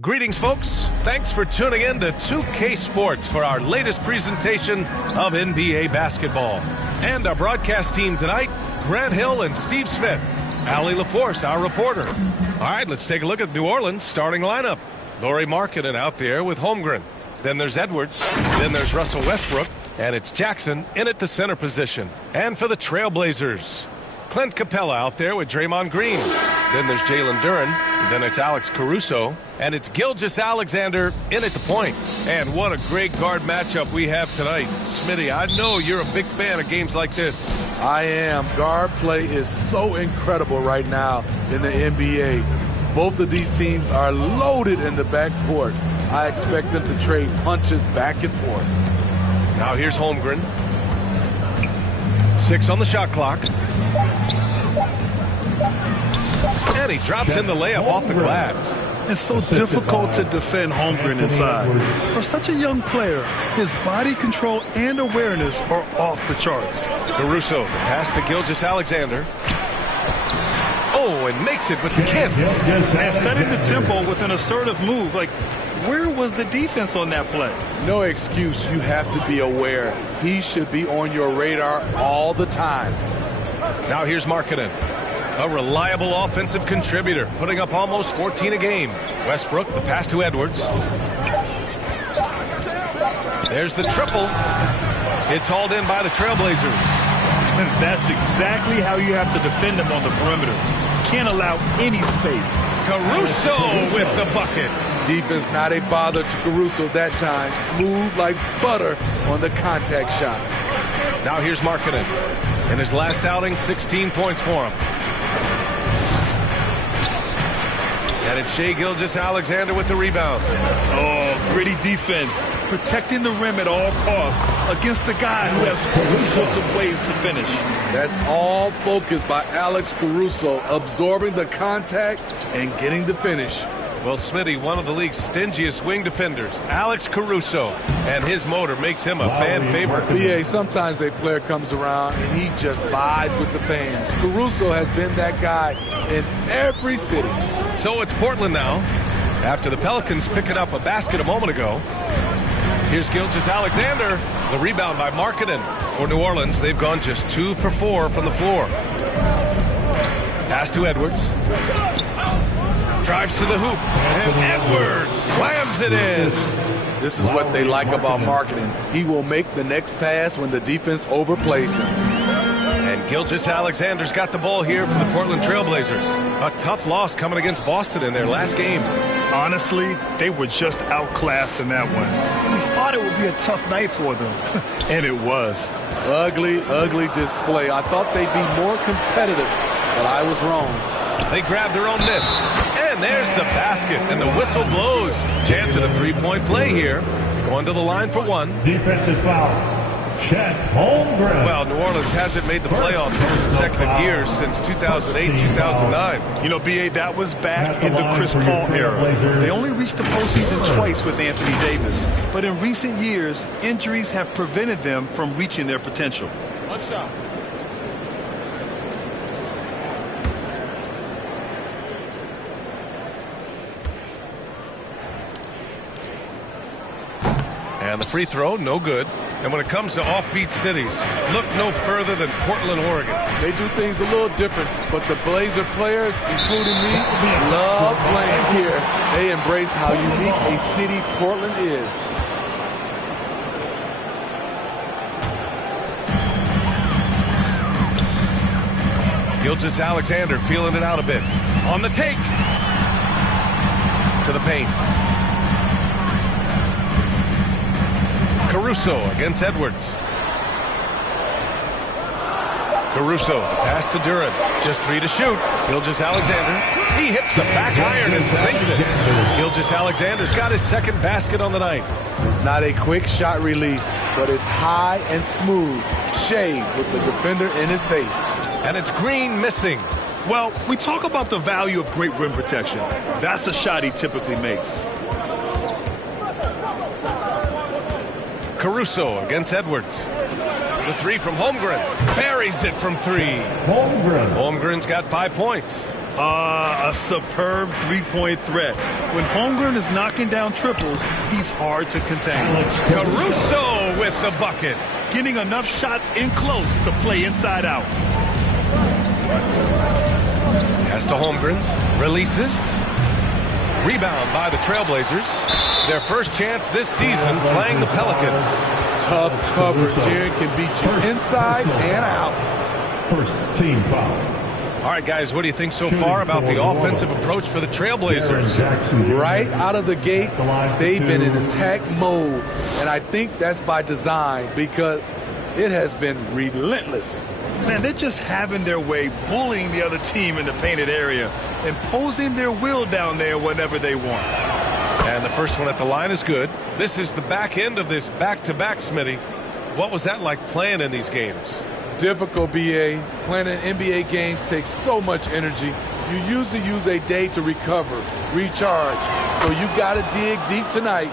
Greetings, folks. Thanks for tuning in to 2K Sports for our latest presentation of NBA basketball. And our broadcast team tonight, Grant Hill and Steve Smith. Allie LaForce, our reporter. All right, let's take a look at New Orleans' starting lineup. Lauri Markkanen out there with Holmgren. Then there's Edwards. Then there's Russell Westbrook. And it's Jackson in at the center position. And for the Trailblazers, Clint Capella out there with Draymond Green. Then there's Jalen Duren. Then it's Alex Caruso. And it's Gilgeous-Alexander in at the point. And what a great guard matchup we have tonight. Smitty, I know you're a big fan of games like this. I am. Guard play is so incredible right now in the NBA. Both of these teams are loaded in the backcourt. I expect them to trade punches back and forth. Now here's Holmgren. 6 on the shot clock. And he drops in the layup off the glass. It's so difficult to defend Holmgren inside. For such a young player, his body control and awareness are off the charts. Caruso, the pass to Gilgeous-Alexander. Oh, and makes it with the kiss. And setting the tempo with an assertive move. Like, where was the defense on that play? No excuse. You have to be aware. He should be on your radar all the time. Now here's Markkanen. A reliable offensive contributor, putting up almost 14 a game. Westbrook, the pass to Edwards. There's the triple. It's hauled in by the Trailblazers. And that's exactly how you have to defend them on the perimeter. Can't allow any space. Caruso with the bucket. Defense not a bother to Caruso that time. Smooth like butter on the contact shot. Now here's Markkanen. In his last outing, 16 points for him. And it's Shai Gilgeous-Alexander with the rebound. Oh, gritty defense. Protecting the rim at all costs against a guy who has all sorts of ways to finish. That's all focused by Alex Caruso, absorbing the contact and getting the finish. Well, Smitty, one of the league's stingiest wing defenders, Alex Caruso, and his motor makes him a fan favorite. BA, sometimes a player comes around and he just vibes with the fans. Caruso has been that guy in every city. So it's Portland now, after the Pelicans picking up a basket a moment ago. Here's Gilgeous-Alexander. The rebound by Markkanen. For New Orleans, they've gone just 2 for 4 from the floor. Pass to Edwards. Drives to the hoop, and Edwards slams it in. This is what they like about Markkanen. He will make the next pass when the defense overplays him. And Gilgeous-Alexander's got the ball here for the Portland Trailblazers. A tough loss coming against Boston in their last game. Honestly, they were just outclassed in that one. We thought it would be a tough night for them, and it was. Ugly, ugly display. I thought they'd be more competitive, but I was wrong. They grab their own miss. And there's the basket, and the whistle blows. Chance at a three-point play here. Going to the line for one. Defensive foul. Chet Holmgren. Well, New Orleans hasn't made the playoffs in consecutive years since 2008, 2009. You know, B.A., that was back in the Chris Paul era. They only reached the postseason twice with Anthony Davis. But in recent years, injuries have prevented them from reaching their potential. What's up? And the free throw, no good. And when it comes to offbeat cities, look no further than Portland, Oregon. They do things a little different, but the Blazer players, including me, love playing here. They embrace how unique a city Portland is. Gilgeous-Alexander feeling it out a bit. On the take. To the paint. Caruso against Edwards. Caruso, the pass to Duren. Just 3 to shoot. Gilgeous-Alexander. He hits the back iron and sinks it. Gilgeous-Alexander's got his second basket on the night. It's not a quick shot release, but it's high and smooth. Shai with the defender in his face. And it's Green missing. Well, we talk about the value of great rim protection. That's a shot he typically makes. Caruso against Edwards. The 3 from Holmgren. Buries it from 3. Holmgren. Holmgren's got 5 points. A superb three-point threat. When Holmgren is knocking down triples, he's hard to contain. Caruso with the bucket. Getting enough shots in close to play inside out. Pass to Holmgren. Releases. Rebound by the Trailblazers. Their first chance this season playing the Pelicans. Tough coverage. Jared can beat you inside and out. First team foul. All right, guys, what do you think so far about the offensive approach for the Trailblazers? Right out of the gates, they've been in attack mode. And I think that's by design because it has been relentless. Man, they're just having their way, bullying the other team in the painted area, imposing their will down there whenever they want. And the first one at the line is good. This is the back end of this back-to-back, Smitty. What was that like playing in these games? Difficult, BA. Playing in NBA games takes so much energy. You usually use a day to recover, recharge. So you got to dig deep tonight.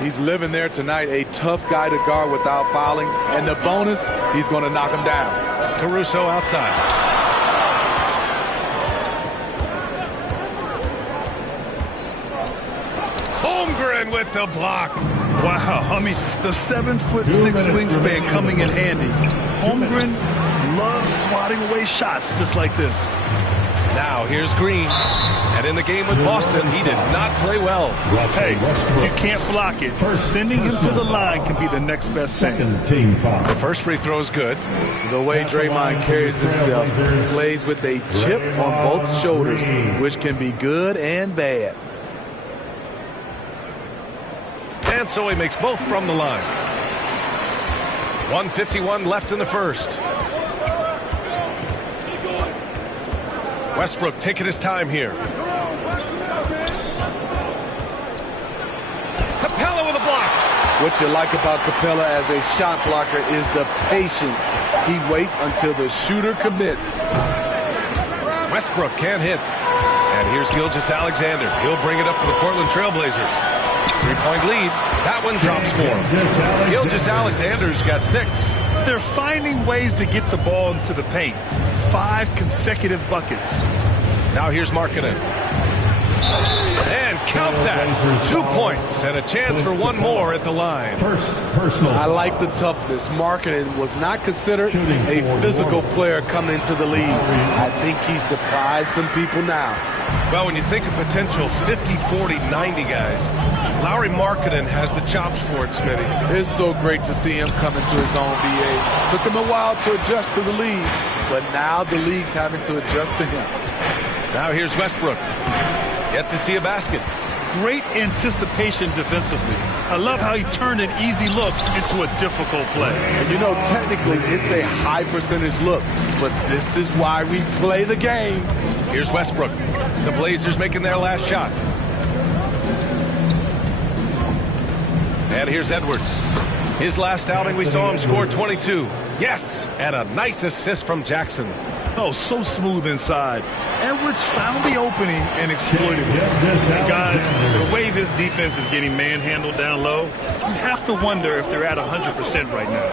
He's living there tonight, a tough guy to guard without fouling. And the bonus, he's going to knock him down. Caruso outside. Holmgren with the block. Wow, I mean, the 7'6" wingspan coming in handy. Holmgren loves swatting away shots just like this. Now here's Green. And in the game with Boston, he did not play well. Hey, you can't block it. Sending him to the line can be the next best thing. Second team foul. The first free throw is good. The way Draymond carries himself, plays with a chip on both shoulders, which can be good and bad. And so he makes both from the line. 1:51 left in the first. Westbrook taking his time here. Capella with a block. What you like about Capella as a shot blocker is the patience. He waits until the shooter commits. Westbrook can't hit. And here's Gilgeous-Alexander. He'll bring it up for the Portland Trailblazers. 3-point lead. That one drops for him. Gilgeous-Alexander's got 6. They're finding ways to get the ball into the paint. 5 consecutive buckets. Now here's Markkanen. And count that. 2 points and a chance for one more at the line. First personal. I like the toughness. Markkanen was not considered a physical player coming into the league. I think he surprised some people now. Well, when you think of potential 50, 40, 90 guys, Lauri Markkanen has the chops for it, Smitty. It's so great to see him come into his own, BA. Took him a while to adjust to the league, but now the league's having to adjust to him. Now here's Westbrook. Yet to see a basket. Great anticipation defensively. I love how he turned an easy look into a difficult play. And you know, technically, it's a high percentage look, but this is why we play the game. Here's Westbrook. The Blazers making their last shot. And here's Edwards. His last outing, we saw him score 22. Yes, and a nice assist from Jackson. Oh, so smooth inside. Edwards found the opening and exploited it. And guys, the way this defense is getting manhandled down low, you have to wonder if they're at 100% right now.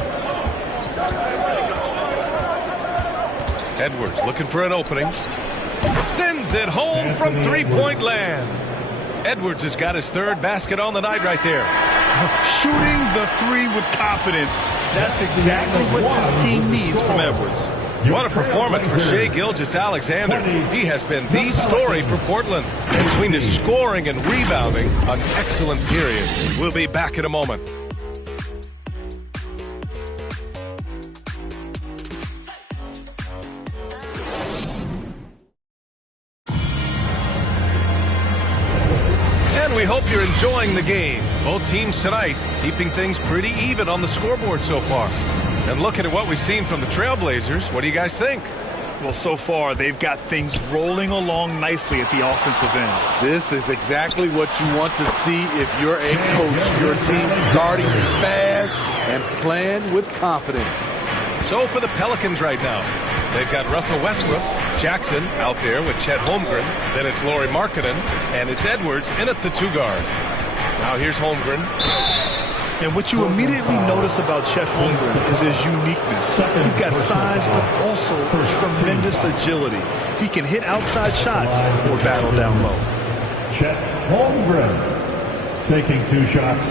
Edwards looking for an opening. Sends it home from three-point land. Edwards has got his 3rd basket on the night right there. Shooting the 3 with confidence. That's exactly what this team needs from Edwards. What a performance for Shai Gilgeous-Alexander. He has been the story for Portland. Between the scoring and rebounding, an excellent period. We'll be back in a moment. And we hope you're enjoying the game. Both teams tonight keeping things pretty even on the scoreboard so far. And looking at what we've seen from the Trailblazers, what do you guys think? Well, so far, they've got things rolling along nicely at the offensive end. This is exactly what you want to see if you're a coach. Your team starting fast and playing with confidence. So for the Pelicans right now, they've got Russell Westbrook, Jackson out there with Chet Holmgren. Then it's Lauri Markkanen, and it's Edwards in at the 2 guard. Now here's Holmgren. And what you immediately notice about Chet Holmgren is his uniqueness. He's got size, but also tremendous agility. He can hit outside shots or battle down low. Chet Holmgren taking 2 shots.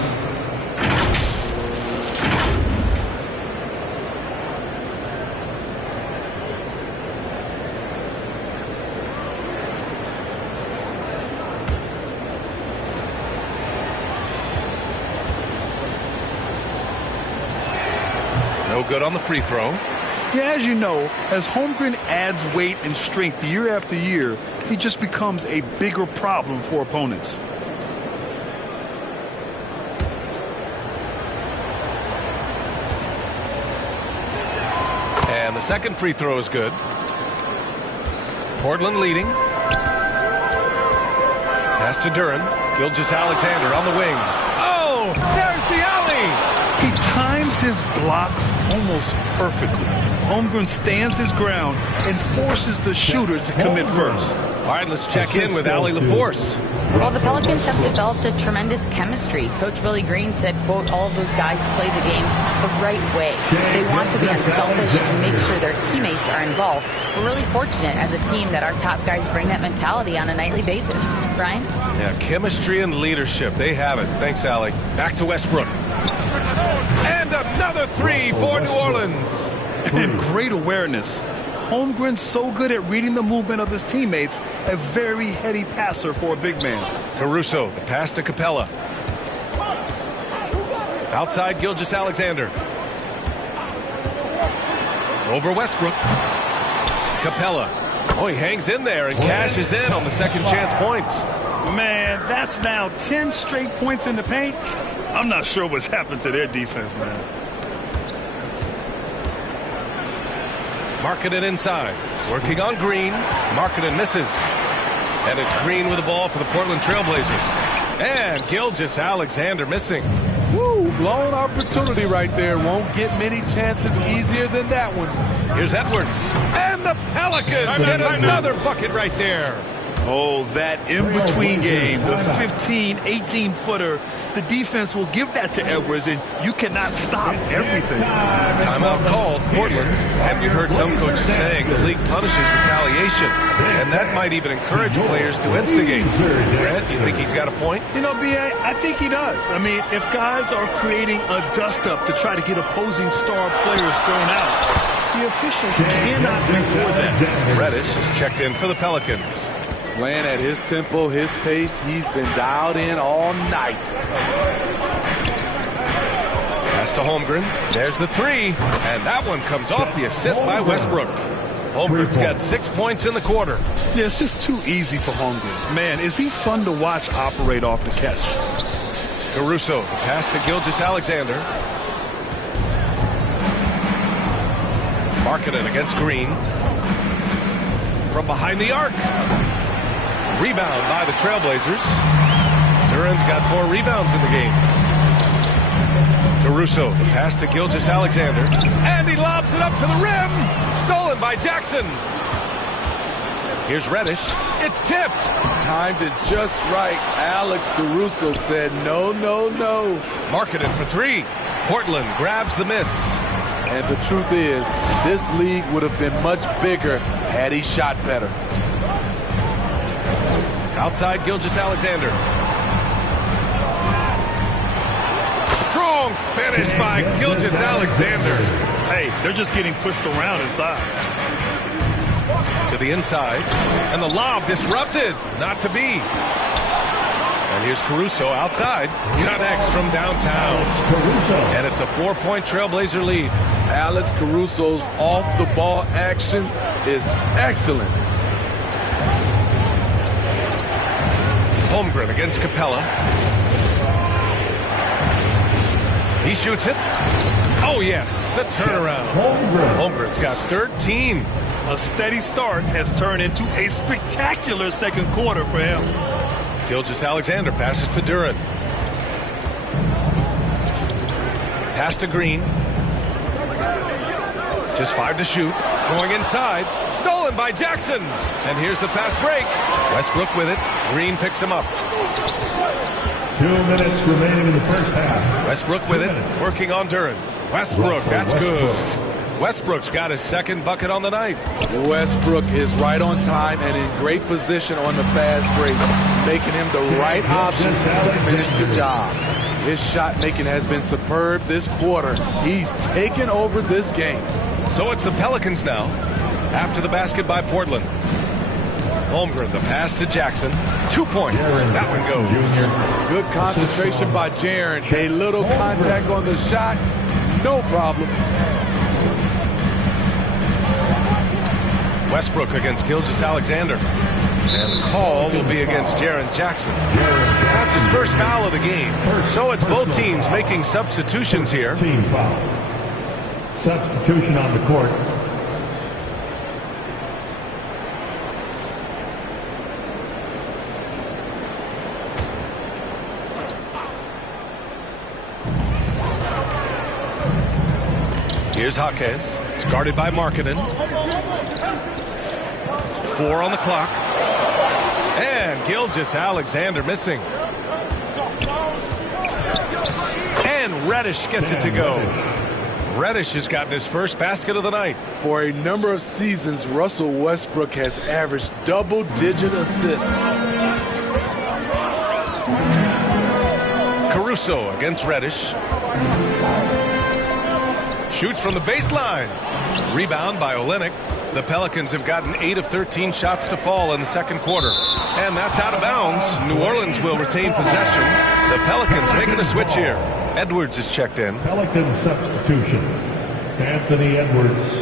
No good on the free throw. Yeah, as you know, as Holmgren adds weight and strength year after year, he just becomes a bigger problem for opponents. And the second free throw is good. Portland leading. Pass to Duren. Gilgeous-Alexander on the wing. Oh, there's the alley! He times his blocks almost perfectly. Holmgren stands his ground and forces the shooter to commit first. All right, let's check in with Allie LaForce. Well, the Pelicans have developed a tremendous chemistry. Coach Willie Green said, quote, all of those guys play the game the right way. They want to be unselfish and make sure their teammates are involved. We're really fortunate as a team that our top guys bring that mentality on a nightly basis. Brian? Yeah, chemistry and leadership. They have it. Thanks, Allie. Back to Westbrook. And another three for New Orleans. And great awareness. Holmgren's so good at reading the movement of his teammates, a very heady passer for a big man. Caruso, the pass to Capella. Outside Gilgeous-Alexander. Over Westbrook. Capella. Oh, he hangs in there and cashes in on the second chance points. Man, that's now 10 straight points in the paint. I'm not sure what's happened to their defense, man. Markkanen inside. Working on Green. Markkanen misses. And it's Green with the ball for the Portland Trailblazers. And Gilgeous-Alexander missing. Woo, blown opportunity right there. Won't get many chances easier than that one. Here's Edwards. And the Pelicans get another bucket right there. Oh, that in-between game, the 15, 18-footer. The defense will give that to Edwards, and you cannot stop everything. Timeout called, Portland. And you heard some coaches saying the league punishes retaliation, and that might even encourage players to instigate. Grant, you think he's got a point? You know, B.A., I think he does. I mean, if guys are creating a dust-up to try to get opposing star players thrown out, the officials cannot reward that. Reddish is checked in for the Pelicans. Playing at his tempo, his pace. He's been dialed in all night. Pass to Holmgren. There's the three. And that one comes off the assist by Westbrook. Holmgren's got 6 points in the quarter. Yeah, it's just too easy for Holmgren. Man, is he fun to watch operate off the catch. Caruso, the pass to Gilgeous-Alexander. Markkanen against Green. From behind the arc. Rebound by the Trailblazers. Duren's got 4 rebounds in the game. Caruso, the pass to Gilgeous-Alexander. And he lobs it up to the rim. Stolen by Jackson. Here's Reddish. It's tipped. Timed it just right. Alex Caruso said no, no, no. Markkanen for 3. Portland grabs the miss. And the truth is, this league would have been much bigger had he shot better. Outside Gilgeous-Alexander. Strong finish by Gilgeous-Alexander. Hey, they're just getting pushed around inside. To the inside. And the lob disrupted. Not to be. And here's Caruso outside. Connects from downtown. And it's a 4-point Trailblazer lead. Alex Caruso's off-the-ball action is excellent. Holmgren against Capella. He shoots it. Oh, yes, the turnaround. Holmgren's got 13. A steady start has turned into a spectacular second quarter for him. Gilgeous-Alexander passes to Duren. Pass to Green. Just 5 to shoot. Going inside. Stolen by Jackson. And here's the fast break. Westbrook with it. Green picks him up. 2 minutes remaining in the first half. Westbrook with it, working on Duren. Westbrook, that's good. Westbrook's got his second bucket on the night. Westbrook is right on time and in great position on the fast break, making him the right option to finish the job. His shot making has been superb this quarter. He's taken over this game. So it's the Pelicans now, after the basket by Portland. Holmgren, the pass to Jackson. 2 points. That one goes. Good concentration by Jaren. A little contact on the shot. No problem. Westbrook against Gilgeous-Alexander. And the call will be against Jaren Jackson. That's his first foul of the game. So it's both teams making substitutions here. Team foul. Substitution on the court. Here's Jaquez. It's guarded by Markkanen. 4 on the clock. And Gilgeous-Alexander missing. And Reddish gets it to go. Reddish has gotten his first basket of the night. For a number of seasons, Russell Westbrook has averaged double-digit assists. Caruso against Reddish. Shoots from the baseline. Rebound by Olynyk. The Pelicans have gotten 8 of 13 shots to fall in the second quarter. And that's out of bounds. New Orleans will retain possession. The Pelicans making a switch here. Edwards is checked in. Pelicans substitution. Anthony Edwards.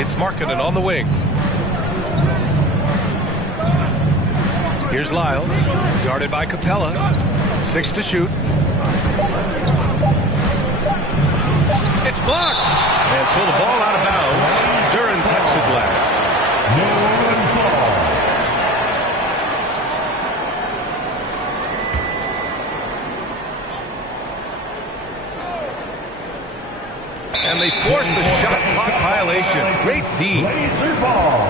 It's Markkanen on the wing. Here's Lyles, guarded by Capella. 6 to shoot. It's blocked. And so the ball out of bounds. Duren takes it last. New Orleans ball. And they force the shot clock violation. Great D. Blazer ball.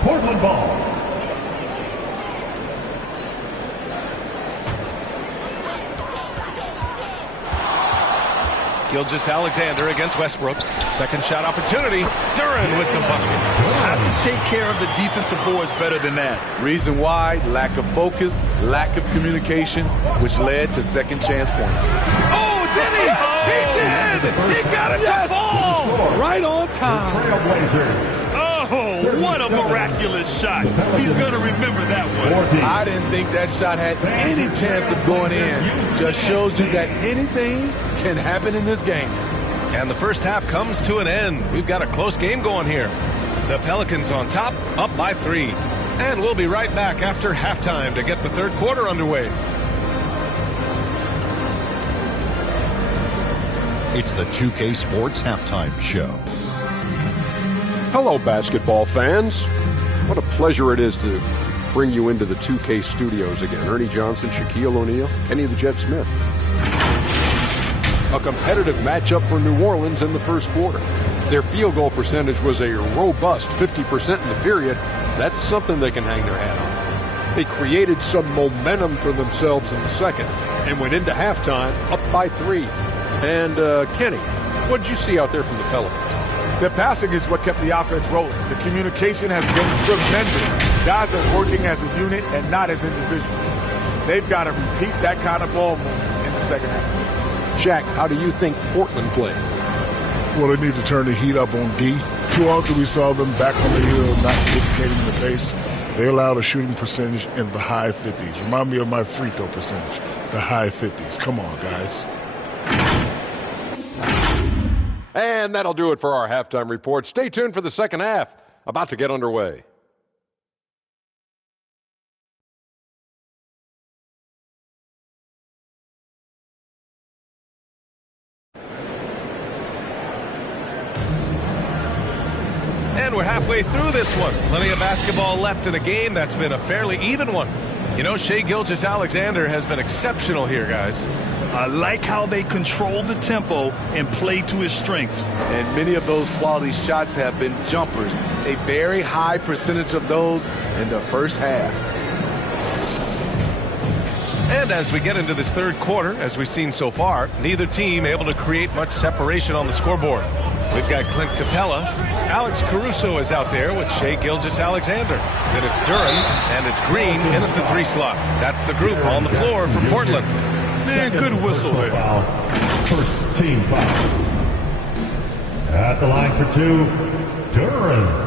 Portland ball. Gilgeous-Alexander against Westbrook. Second shot opportunity. Duren with the bucket. Have to take care of the defensive boards better than that. Reason why, lack of focus, lack of communication, which led to second chance points. Oh, did he? He did! He got it to fall! Right on time. Trailblazerd. Oh, what a miraculous shot. He's going to remember that one. I didn't think that shot had any chance of going in. Just shows you that anything can happen in this game. And the first half comes to an end. We've got a close game going here. The Pelicans on top, up by 3. And we'll be right back after halftime to get the third quarter underway. It's the 2K Sports Halftime Show. Hello, basketball fans. What a pleasure it is to bring you into the 2K studios again. Ernie Johnson, Shaquille O'Neal, Kenny the Jet Smith. A competitive matchup for New Orleans in the first quarter. Their field goal percentage was a robust 50% in the period. That's something they can hang their hat on. They created some momentum for themselves in the second and went into halftime up by 3. And, Kenny, what did you see out there from the Pelicans? The passing is what kept the offense rolling. The communication has been tremendous. Guys are working as a unit and not as individuals. They've got to repeat that kind of ball movement in the second half. Shaq, how do you think Portland played? Well, they need to turn the heat up on D. Too often we saw them back on the hill, not dictating the pace. They allowed a shooting percentage in the high 50s. Remind me of my free throw percentage, the high 50s. Come on, guys. And that'll do it for our halftime report. Stay tuned for the second half, about to get underway. And we're halfway through this one. Plenty of basketball left in a game that's been a fairly even one. You know, Shai Gilgeous-Alexander has been exceptional here, guys. I like how they control the tempo and play to his strengths. And many of those quality shots have been jumpers. A very high percentage of those in the first half. And as we get into this third quarter, as we've seen so far, neither team able to create much separation on the scoreboard. We've got Clint Capella. Alex Caruso is out there with Shai Gilgeous-Alexander. Then it's Duren, and it's Green in at the 3 slot. That's the group on the floor for Portland. Man, good whistle there. First team foul. At the line for 2, Duren.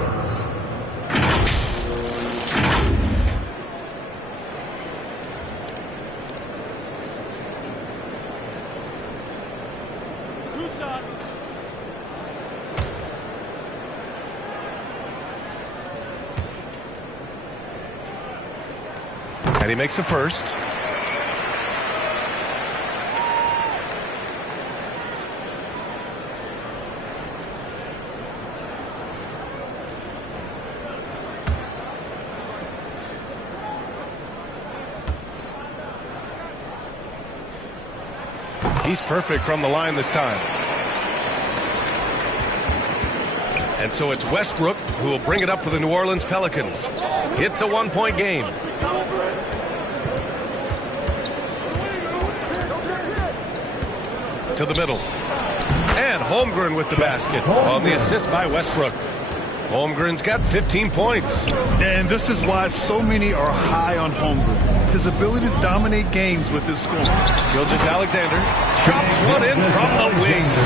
And he makes a first. He's perfect from the line this time. And so it's Westbrook who will bring it up for the New Orleans Pelicans. It's a 1-point game. To the middle. And Holmgren with the basket on the assist by Westbrook. Holmgren's got 15 points. And this is why so many are high on Holmgren. His ability to dominate games with his scoring. Gilgeous-Alexander drops one in from the wings.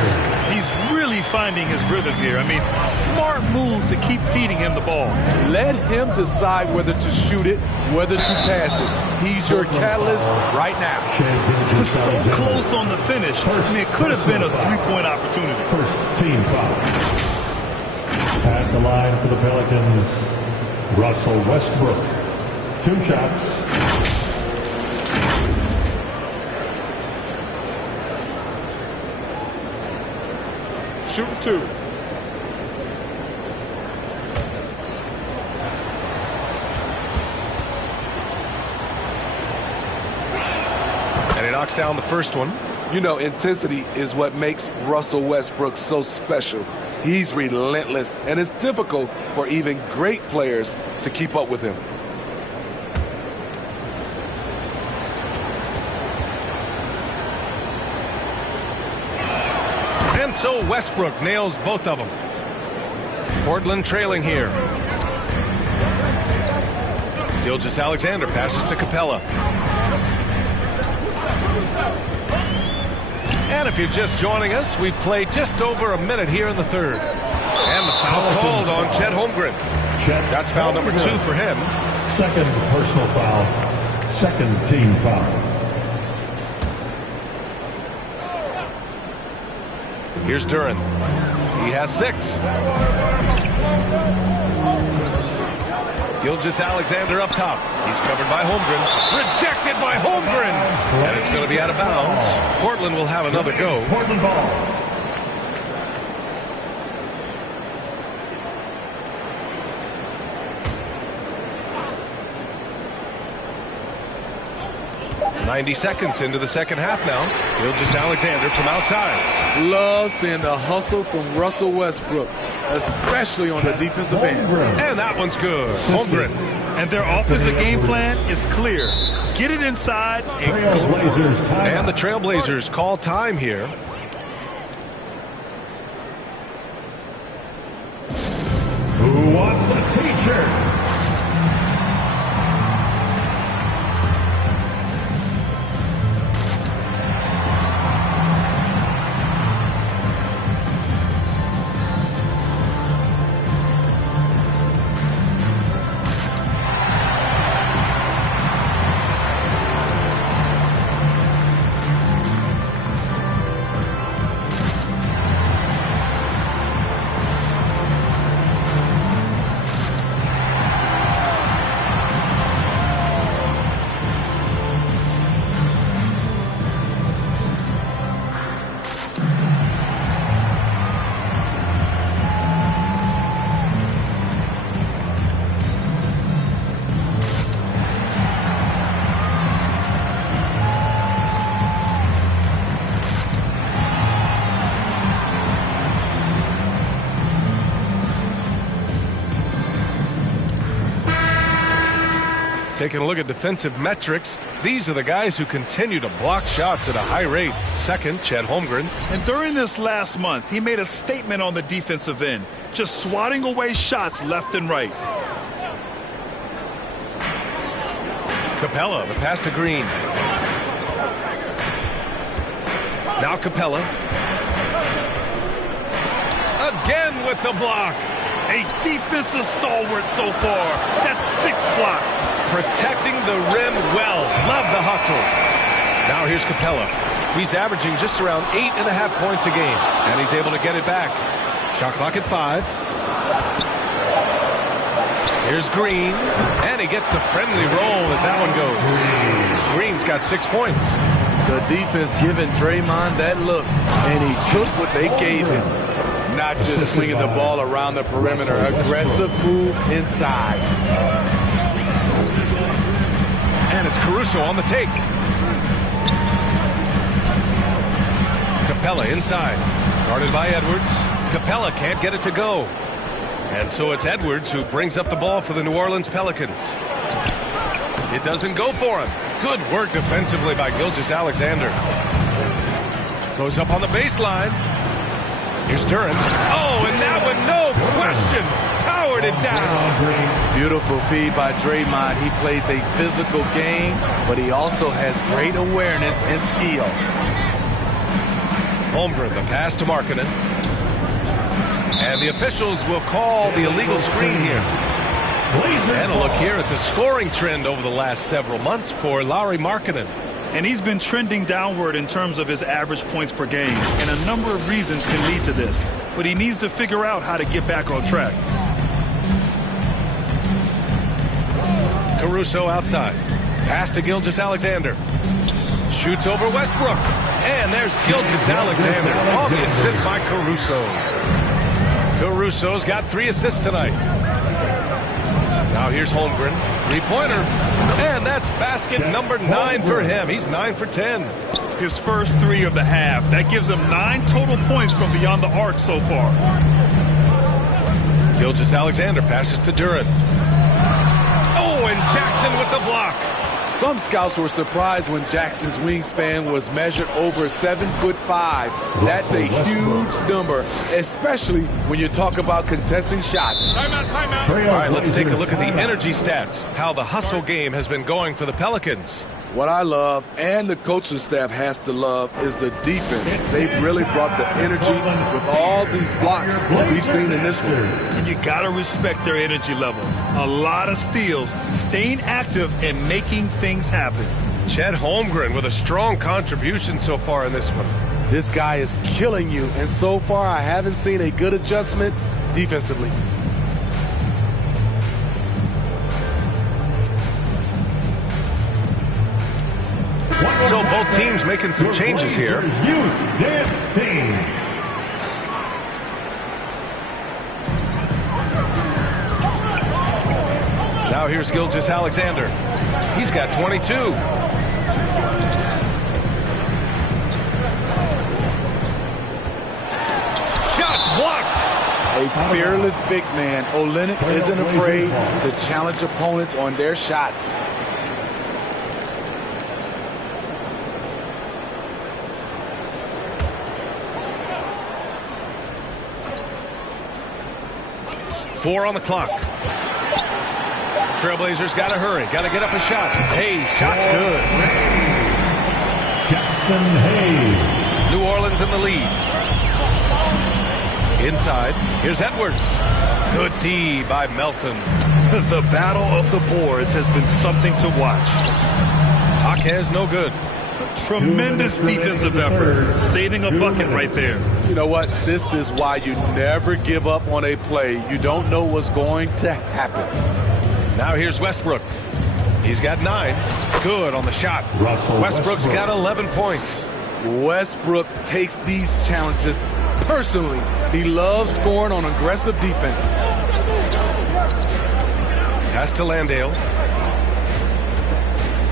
He's really finding his rhythm here. I mean, smart move to keep feeding him the ball. Let him decide whether to shoot it, whether to pass it. He's your catalyst right now. He's so close on the finish. I mean, it could have been a 3-point opportunity. First team foul. At the line for the Pelicans, Russell Westbrook. 2 shots. Shooting 2. And he knocks down the first one. You know, intensity is what makes Russell Westbrook so special. He's relentless, and it's difficult for even great players to keep up with him. And so Westbrook nails both of them. Portland trailing here. Gilgeous-Alexander passes to Capella. And if you're just joining us, we've played just over a minute here in the third. And the foul called on Chet Holmgren. That's foul number 2 for him. Second personal foul. Second team foul. Here's Duren. He has 6. Gilgeous-Alexander up top. He's covered by Holmgren. Rejected by Holmgren. And it's going to be out of bounds. Portland will have another go. Portland ball. .90 seconds into the second half now. Gilgeous-Alexander from outside. Love seeing the hustle from Russell Westbrook, especially on the defensive end. And that one's good. Holmgren. And their offensive game plan is clear. Get it inside and go. And the Trailblazers call time here. Who wants a t-shirt? Taking a look at defensive metrics, these are the guys who continue to block shots at a high rate. Second, Chet Holmgren. And during this last month, he made a statement on the defensive end, just swatting away shots left and right. Capella, the pass to Green. Now Capella. Again with the block. A defensive stalwart so far. That's 6 blocks. Protecting the rim well. Love the hustle. Now here's Capella. He's averaging just around 8.5 points a game, and he's able to get it back. Shot clock at 5. Here's Green, and he gets the friendly roll as that one goes. Green's got 6 points. The defense giving Draymond that look, and he took what they gave him. Not just swinging the ball around the perimeter. Aggressive move inside. And it's Caruso on the take. Capella inside. Guarded by Edwards. Capella can't get it to go. And so it's Edwards who brings up the ball for the New Orleans Pelicans. It doesn't go for him. Good work defensively by Gilgeous-Alexander. Goes up on the baseline. Here's Durant. Oh, and that one, no question, powered it down. Beautiful feed by Draymond. He plays a physical game, but he also has great awareness and skill. Holmgren, the pass to Markkanen. And the officials will call the illegal screen here. And a look here at the scoring trend over the last several months for Lauri Markkanen. And he's been trending downward in terms of his average points per game. And a number of reasons can lead to this. But he needs to figure out how to get back on track. Caruso outside. Pass to Gilgeous-Alexander. Shoots over Westbrook. And there's Gilgeous-Alexander on the assist by Caruso. Caruso's got 3 assists tonight. Now here's Holmgren. 3-pointer. And that's basket number 9 for him. He's 9 for 10. His first 3 of the half. That gives him 9 total points from beyond the arc so far. Gilgeous-Alexander passes to Durant. Oh, and Jackson with the block. Some scouts were surprised when Jackson's wingspan was measured over 7'5". That's a huge number, especially when you talk about contesting shots. Timeout, timeout. All right, let's take a look at the energy stats, how the hustle game has been going for the Pelicans. What I love, and the coaching staff has to love, is the defense. They've really brought the energy with all these blocks we've seen in this one. And you got to respect their energy level. A lot of steals, staying active, and making things happen. Chet Holmgren with a strong contribution so far in this one. This guy is killing you, and so far I haven't seen a good adjustment defensively. So both teams making some changes here. Youth dance team. Now here's Gilgeous-Alexander. He's got 22. Shots blocked. A fearless big man. Olynyk isn't afraid to challenge opponents on their shots. Four on the clock. Trailblazers got to hurry. Got to get up a shot. Hayes, shot's good. Jackson Hayes. New Orleans in the lead. Inside. Here's Edwards. Good D by Melton. The battle of the boards has been something to watch. Jaquez no good. Tremendous defensive effort. Saving a bucket right there. You know what? This is why you never give up on a play. You don't know what's going to happen. Now here's Westbrook. He's got 9. Good on the shot. Westbrook's got 11 points. Westbrook takes these challenges personally. He loves scoring on aggressive defense. Pass to Landale.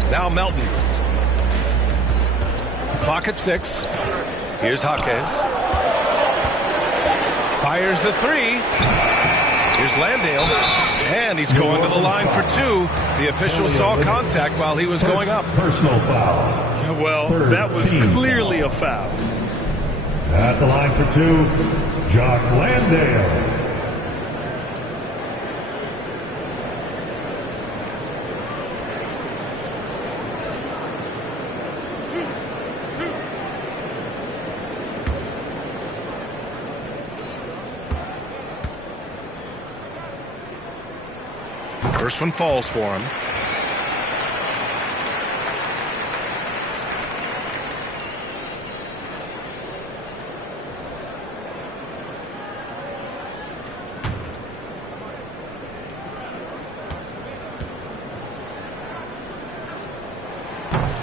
Now Melton. Clock at 6. Here's Jaquez. Fires the 3. Here's Landale, and he's going to the line for two. The official saw contact while he was going up. Personal foul. Well, that was clearly a foul. At the line for two, Jock Landale. First one falls for him.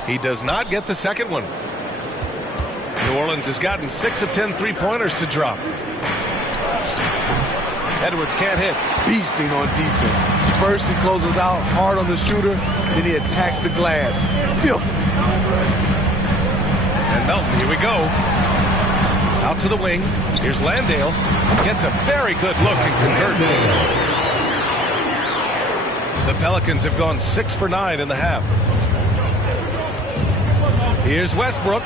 He does not get the second one. New Orleans has gotten 6 of 10 three-pointers to drop. Edwards can't hit. Beasting on defense. First he closes out hard on the shooter, then he attacks the glass. Filthy. And Melton, here we go. Out to the wing. Here's Landale. Gets a very good look and converts. The Pelicans have gone 6 for 9 in the half. Here's Westbrook.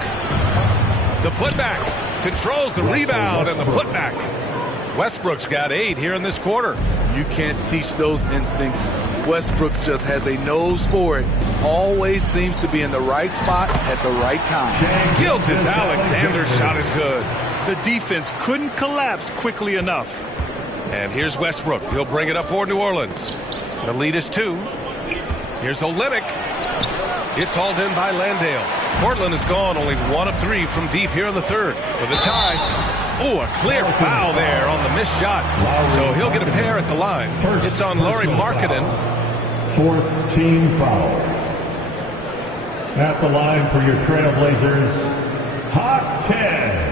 The putback. Controls the rebound and the putback. Westbrook's got 8 here in this quarter. You can't teach those instincts. Westbrook just has a nose for it. Always seems to be in the right spot at the right time. Gilgeous-Alexander's shot is good. The defense couldn't collapse quickly enough. And here's Westbrook. He'll bring it up for New Orleans. The lead is 2. Here's Olynyk. It's hauled in by Landale. Portland has gone only 1 of 3 from deep here in the third. For the tie. Oh, a clear foul there on the missed shot. So he'll get a pair at the line. It's on Lauri Markkanen. 4th team foul. At the line for your Trailblazers, Hawkins.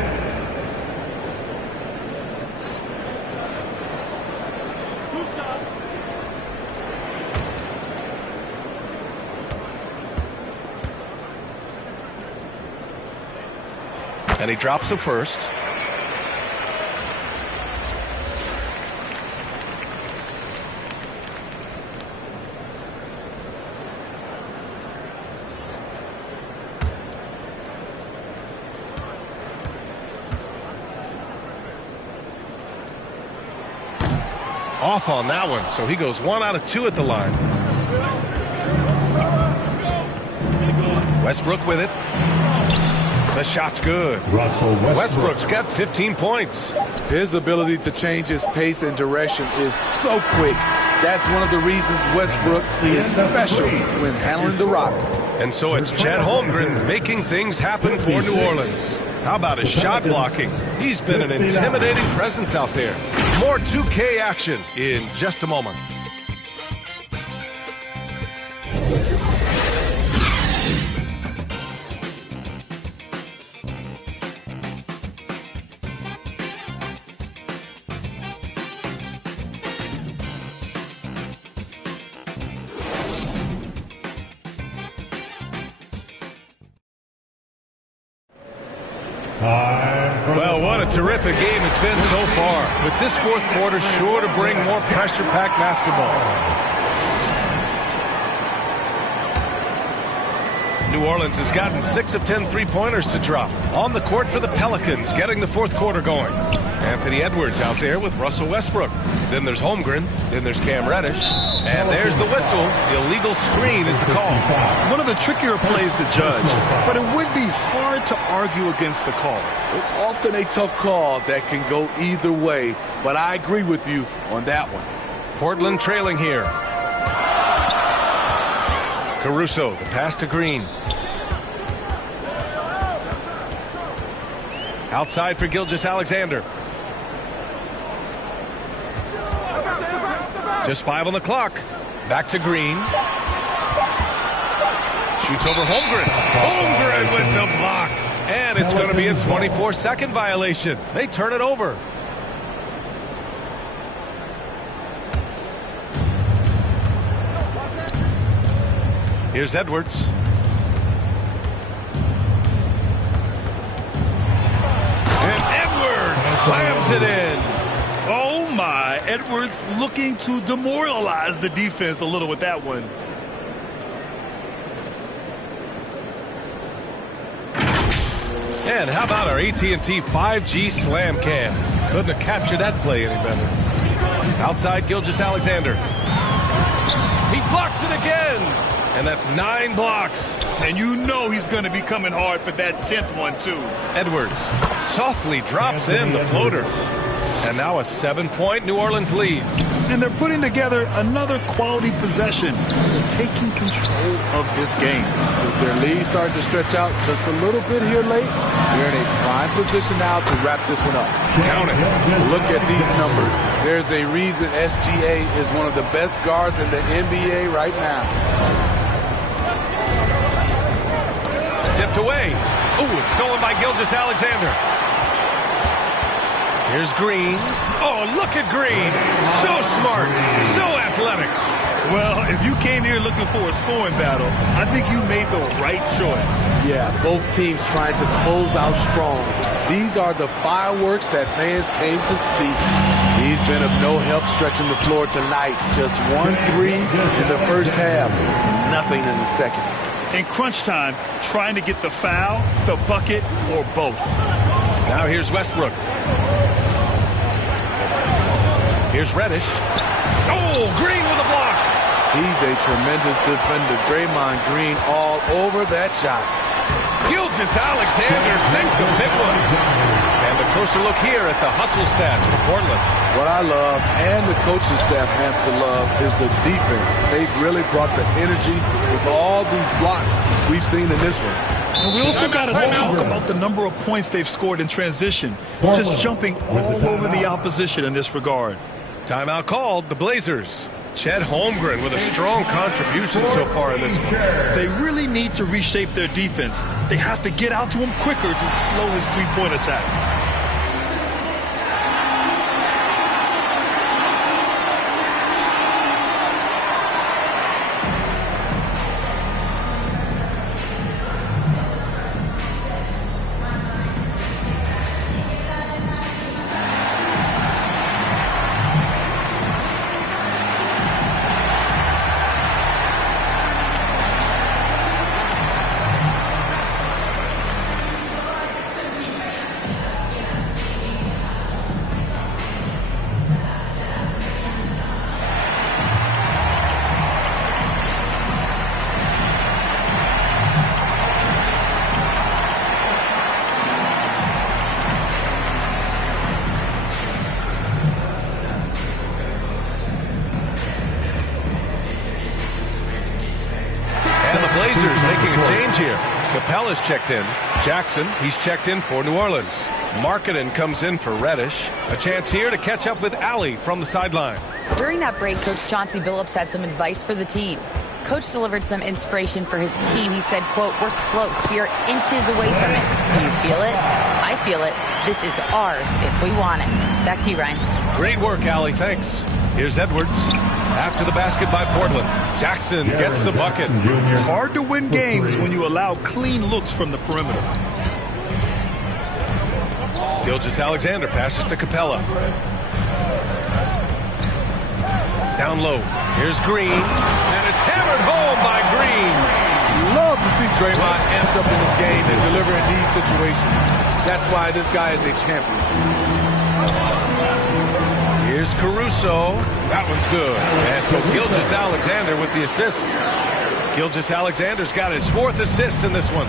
And he drops the first. Off on that one, so he goes 1 out of 2 at the line. Westbrook with it. The shot's good. Westbrook's got 15 points. His ability to change his pace and direction is so quick. That's one of the reasons Westbrook is special when handling the rock. And so it's Chet Holmgren making things happen for New Orleans. How about his shot blocking? He's been an intimidating presence out there. More 2K action in just a moment. Well, what a terrific game it's been so far. With this fourth quarter sure to bring more pressure-packed basketball. New Orleans has gotten 6 of 10 three-pointers to drop. On the court for the Pelicans, getting the fourth quarter going. Anthony Edwards out there with Russell Westbrook. Then there's Holmgren. Then there's Cam Reddish. And there's the whistle. The illegal screen is the call. One of the trickier plays to judge, but it would be hard to argue against the call. It's often a tough call that can go either way, but I agree with you on that one. Portland trailing here. Caruso, the pass to Green. Outside for Gilgeous-Alexander. Just 5 on the clock. Back to Green. Shoots over Holmgren. Holmgren with the block. And it's going to be a 24-second violation. They turn it over. Here's Edwards. And Edwards slams it in. Oh my, Edwards looking to demoralize the defense a little with that one. And how about our AT&T 5G Slam Cam? Couldn't have captured that play any better. Outside Gilgeous-Alexander. He blocks it again. And that's 9 blocks. And you know he's going to be coming hard for that 10th one, too. Edwards softly drops in the floater. And now a 7-point New Orleans lead. And they're putting together another quality possession. They're taking control of this game. With their lead starting to stretch out just a little bit here late, they're in a prime position now to wrap this one up. Count it. Look at these numbers. There's a reason SGA is one of the best guards in the NBA right now. Tipped away. Ooh, it's stolen by Gilgeous-Alexander. Here's Green. Oh, look at Green. So smart. So athletic. Well, if you came here looking for a scoring battle, I think you made the right choice. Yeah, both teams trying to close out strong. These are the fireworks that fans came to see. He's been of no help stretching the floor tonight. Just 1 3 in the first half. Nothing in the second. In crunch time, trying to get the foul, the bucket, or both. Now here's Westbrook. Here's Reddish. Oh, Green with a block. He's a tremendous defender. Draymond Green all over that shot. Gilgeous-Alexander sinks a big one. And a closer look here at the hustle stats for Portland. What I love, and the coaching staff has to love, is the defense. They've really brought the energy with all these blocks we've seen in this one. And we also got to talk about the number of points they've scored in transition, just jumping all over the opposition in this regard. Timeout called, the Blazers. Chet Holmgren with a strong contribution so far in this one. They really need to reshape their defense. They have to get out to him quicker to slow his three-point attack. Blazers making a change here. Capella's checked in. Jackson, he's checked in for New Orleans. Markkanen comes in for Reddish. A chance here to catch up with Allie from the sideline. During that break, Coach Chauncey Billups had some advice for the team. Coach delivered some inspiration for his team. He said, quote, "We're close. We are inches away from it. Do you feel it? I feel it. This is ours if we want it." Back to you, Ryan. Great work, Allie. Thanks. Here's Edwards. After the basket by Portland. Jackson gets the bucket. Hard to win games when you allow clean looks from the perimeter. Gilgeous-Alexander passes to Capella. Down low. Here's Green. And it's hammered home by Green. Love to see Draymond amped up in this game and deliver in these situations. That's why this guy is a champion. Here's Caruso. That one's good. And so Gilgeous-Alexander with the assist. Gilgeous-Alexander's got his 4th assist in this one.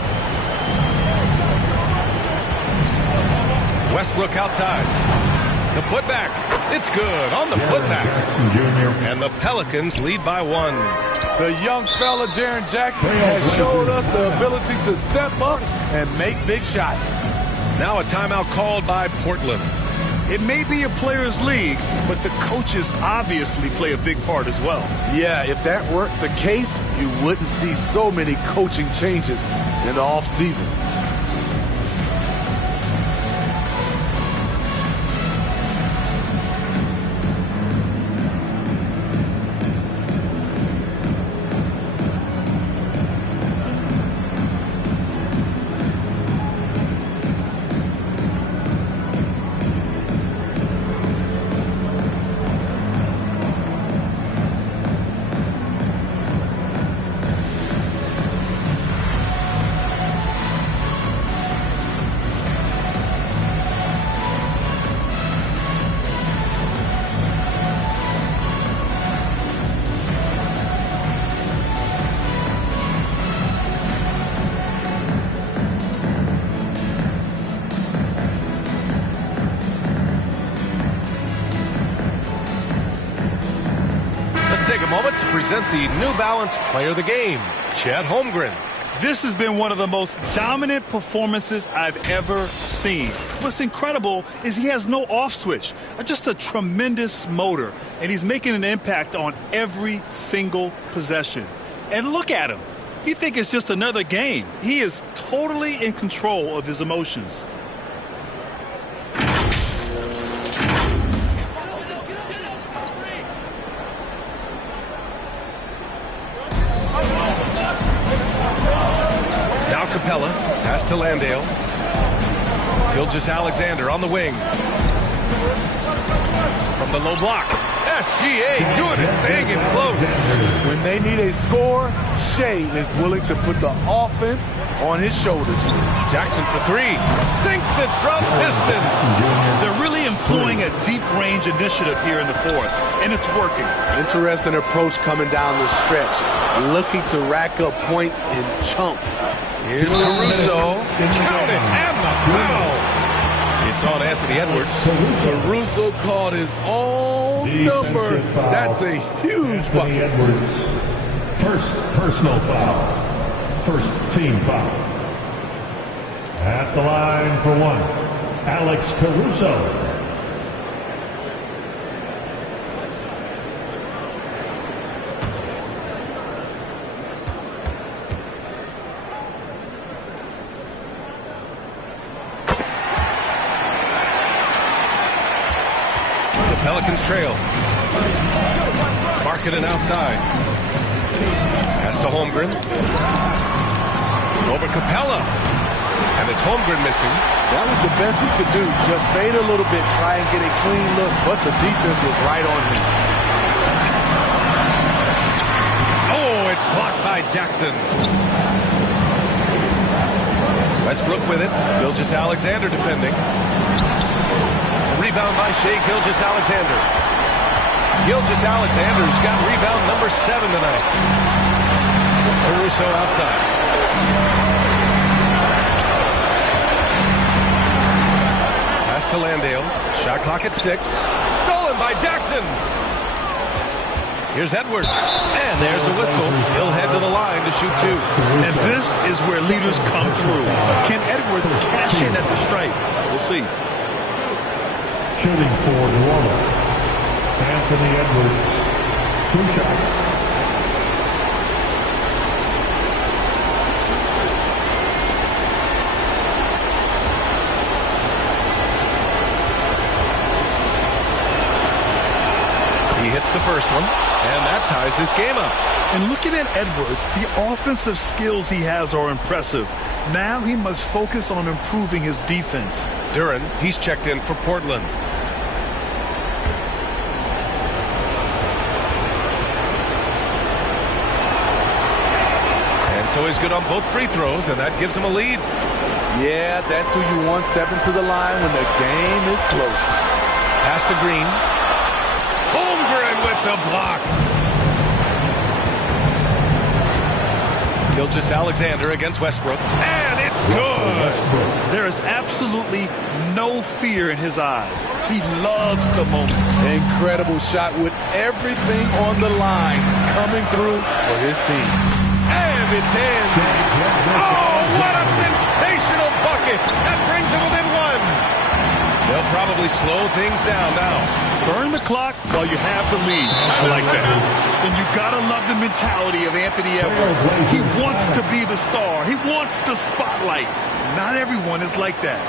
Westbrook outside. The putback. It's good on the putback. And the Pelicans lead by 1. The young fella, Jaren Jackson, has showed us the ability to step up and make big shots. Now a timeout called by Portland. It may be a players' league, but the coaches obviously play a big part as well. Yeah, if that weren't the case, you wouldn't see so many coaching changes in the offseason. moment to present the New Balance Player of the Game, Chet Holmgren. This has been one of the most dominant performances I've ever seen. What's incredible is he has no off switch, just a tremendous motor, and he's making an impact on every single possession. And look at him. You think it's just another game. He is totally in control of his emotions. Capella, pass to Landale. Gilgeous-Alexander on the wing. From the low block. SGA doing his thing in close. When they need a score, Shea is willing to put the offense on his shoulders. Jackson for three. Sinks it from distance. They're really employing a deep range initiative here in the fourth, and it's working. Interesting approach coming down the stretch. Looking to rack up points in chunks. Here's Caruso. Count it, and the foul. It's on Anthony Edwards. Caruso called his own number. That's a huge bucket. Edwards. First personal foul. First team foul. At the line for one, Alex Caruso. Pelicans trail. Markkanen outside. Pass to Holmgren. Over Capella. And it's Holmgren missing. That was the best he could do. Just fade a little bit, try and get a clean look, but the defense was right on him. Oh, it's blocked by Jackson. Westbrook with it. Gilgeous-Alexander defending. Rebound by Shea Gilgeous-Alexander. Gilgeous-Alexander's got rebound number 7 tonight. Caruso outside. Pass to Landale. Shot clock at 6. Stolen by Jackson. Here's Edwards. And there's a whistle. He'll head to the line to shoot 2. And this is where leaders come through. Can Edwards cash in at the stripe? We'll see. Shooting for New Orleans, Anthony Edwards, 2 shots. He hits the first one, and that ties this game up. And looking at Edwards, the offensive skills he has are impressive. Now he must focus on improving his defense. Duren, he's checked in for Portland. And so he's good on both free throws, and that gives him a lead. Yeah, that's who you want stepping to the line when the game is close. Pass to Green. Holmgren with the block. Gilgeous-Alexander against Westbrook. And it's good. There is absolutely no fear in his eyes. He loves the moment. Incredible shot with everything on the line coming through for his team. And it's in. Oh, what a sensational bucket. That brings him within 1. They'll probably slow things down now. Burn the clock while you have the lead. I like that. And you gotta love the mentality of Anthony Edwards. He wants to be the star. He wants the spotlight. Not everyone is like that.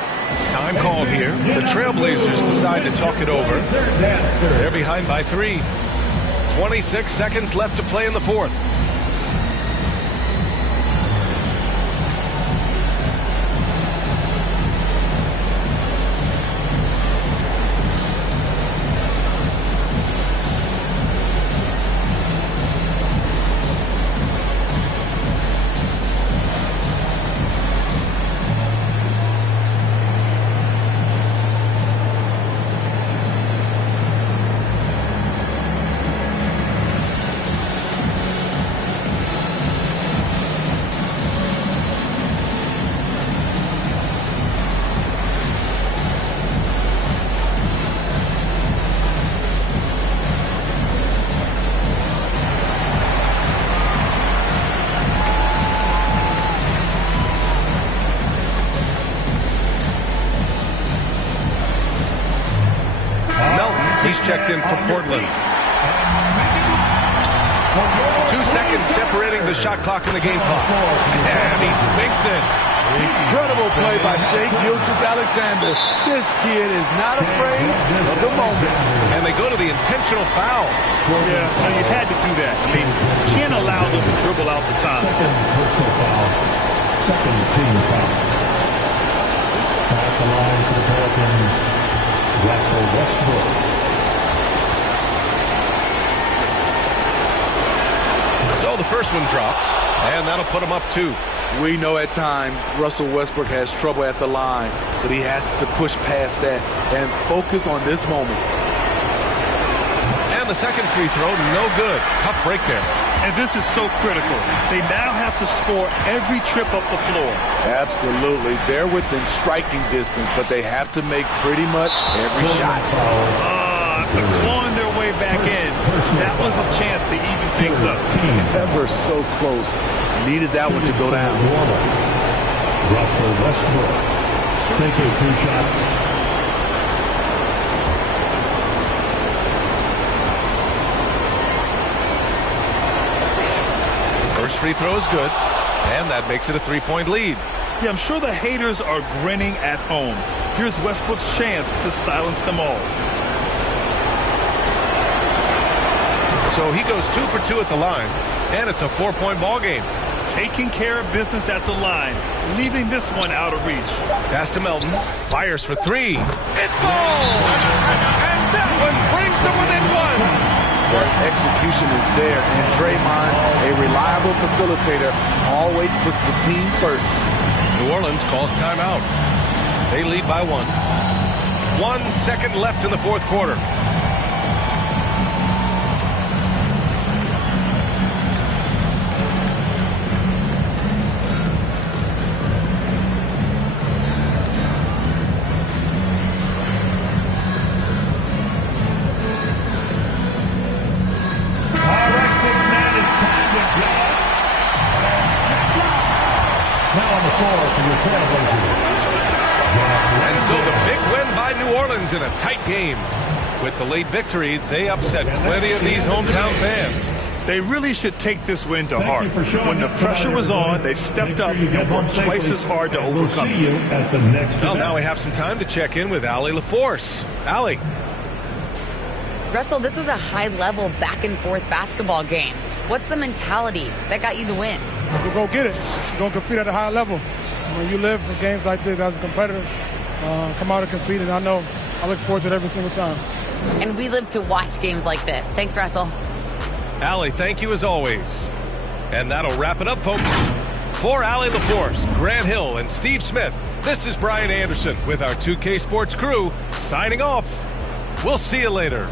Time called here. The Trailblazers decide to talk it over. They're behind by 3. 26 seconds left to play in the fourth. He's checked in for Portland. 2 seconds separating the shot clock and the game clock. And he sinks it. Incredible play by Shai Gilgeous-Alexander. This kid is not afraid of the moment. And they go to the intentional foul. Yeah, now you had to do that. I mean, you can't allow them to dribble out the time. Second personal foul. Second team foul. At the line for the Pelicans, Russell Westbrook. So the first one drops, and that'll put him up 2. We know at times Russell Westbrook has trouble at the line, but he has to push past that and focus on this moment. And the second free throw, no good. Tough break there. And this is so critical. They now have to score every trip up the floor. Absolutely. They're within striking distance, but they have to make pretty much every shot. After clawing their way back in, that was a chance to even things up. Ever so close. Needed that one to go down. Russell Westbrook taking 2 shots. First free throw is good, and that makes it a 3-point lead. Yeah, I'm sure the haters are grinning at home. Here's Westbrook's chance to silence them all. So he goes 2 for 2 at the line, and it's a 4-point ball game. Taking care of business at the line, leaving this one out of reach. Pass to Melton, fires for 3. It falls! And that one brings them within 1. Their execution is there, and Draymond, a reliable facilitator, always puts the team first. New Orleans calls timeout. They lead by 1. 1 second left in the fourth quarter. And so the big win by New Orleans in a tight game. With the late victory, they upset plenty of these hometown fans. They really should take this win to heart. When the pressure was on, they stepped up and worked twice as hard to overcome it. Well, now we have some time to check in with Allie LaForce. Allie. Russell, this was a high-level back-and-forth basketball game. What's the mentality that got you the win? We'll go get it. We're going to compete at a high level. When you live for games like this as a competitor, come out and compete, and I look forward to it every single time. And we live to watch games like this. Thanks, Russell. Allie, thank you as always. And that'll wrap it up, folks. For Allie LaForce, Grant Hill, and Steve Smith, this is Brian Anderson with our 2K Sports crew signing off. We'll see you later.